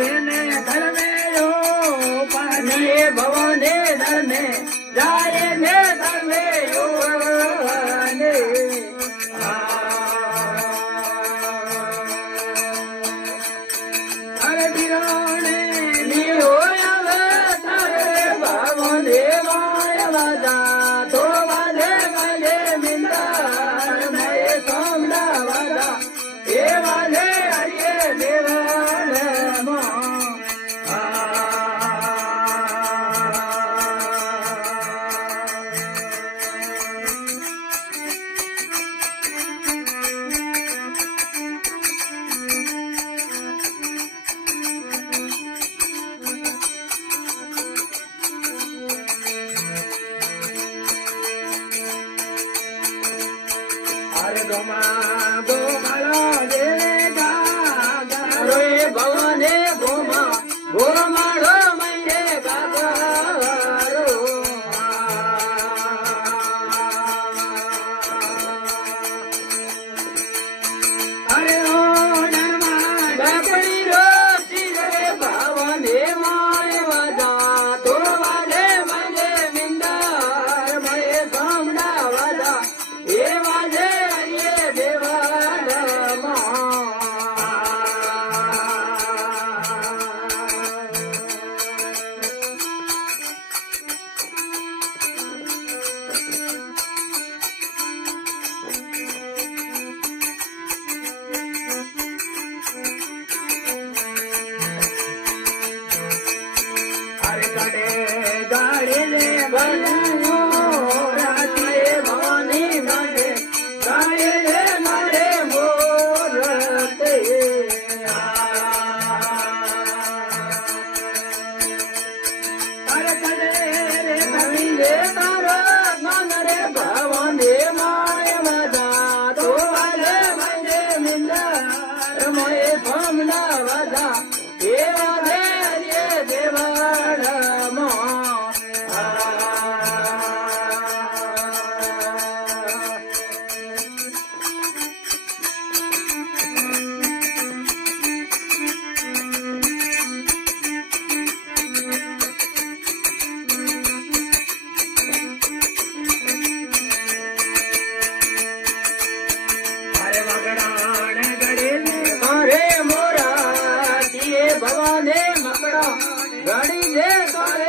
એને ધર્મે યો પાને ભવને ધર્મે જાય ને ધર્મે યો ને હર દિરાણે લીઓ આવે તારે ભવને માય વાદા તો વાદે વાદે મિંદાર મેં સોમના વાદા એ વાદે હરિયે દેવાણ ગોમા ગોમાળો દેગા રે ભવને ગોમા ગોમાળો મૈરે ગાગરો અરે ઓ નરમા ડાકડી રો સિરે ભવને માય વાદા તો વાલે મને મિંદાર મય સામના વાદા એ વાલે ગાડે ને બનાયો રાતે ભવાની મને ગાડે રે મારે મોરતે અરે કડે રે કવી રે તારો મન રે ભવને માય વાદા તો વાલે મને મિંદાર મોય ભમના વાદા એ વાદે હરિયે દેવાણ ભવાને મકડા ઘડી દે તારે